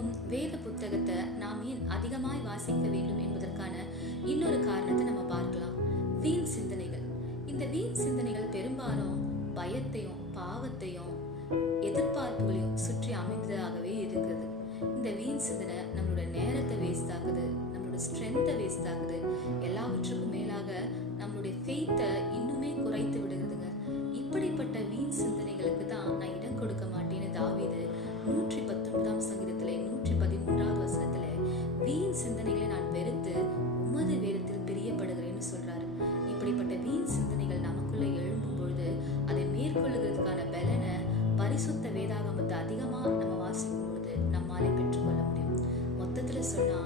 இன்றைக்கும் வேத புத்தகத்தை நாம் ஏன் அதிகமாய் வாசிக்க வேண்டும் என்பதற்கான இன்னொரு காரணத்தை நம்ம பார்க்கலாம். வீண் சிந்தனைகள். இந்த வீண் சிந்தனைகள் பெரும்பாலும் பயத்தையும் பாவத்தையும் எதிர்பார்ப்புகளையும் சுற்றி அமைந்ததாகவே இருக்குது. இந்த வீண் சிந்தனை நம்மளோட நேரத்தை வேஸ்ட் ஆகுது, நம்மளோட ஸ்ட்ரென்த்தை வேஸ்ட் ஆகுது, எல்லாவற்றுக்கும் மேலாக நம்மளுடைய ஃபெய்த்தை இன்னுமே குறைத்து விடுகிறதுங்க. இப்படிப்பட்ட வீண் சிந்தனைகளுக்கு தான் நான் இடம் கொடுக்க மாட்டேன்னு தாவீது 119 சங்கீதத்திலே 113வது வசனத்துல வீண் சிந்தனைகளை நான் வெறுத்து உமது வேதத்தில் பிரியப்படுகிறேன்னு சொல்றாரு. இப்படிப்பட்ட வீண் சிந்தனைகள் நமக்குள்ள எழும்பும் பொழுது அதை மேற்கொள்ளுகிறதுக்கான பலனை பரிசுத்த வேதாகமத்தை அதிகமா நம்ம வாசிக்கும் பொழுது நம்மாலே பெற்றுக்கொள்ள முடியும். மொத்தத்துல சொன்னா